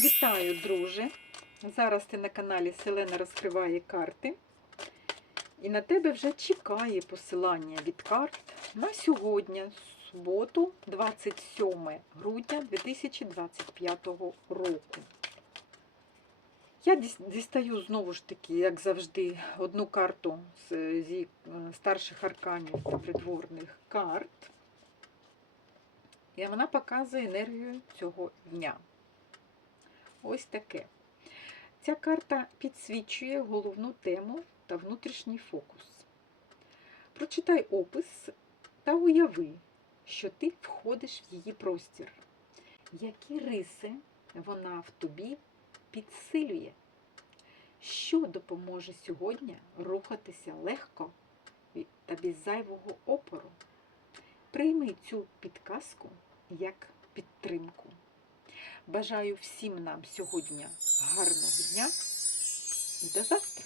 Вітаю, друже! Зараз ти на каналі Селена розкриває карти. І на тебе вже чекає посилання від карт на сьогодні, суботу, 27 грудня 2025 року. Я дістаю знову ж таки, як завжди, одну карту зі е, старших арканів та придворних карт. І вона показує енергію цього дня. Ось таке. Ця карта підсвічує головну тему та внутрішній фокус. Прочитай опис та уяви, що ти входиш в її простір. Які риси вона в тобі підсилює? Що допоможе сьогодні рухатися легко та без зайвого опору? Прийми цю підказку як підтримку. Бажаю всім нам сьогодні гарного дня і до завтра!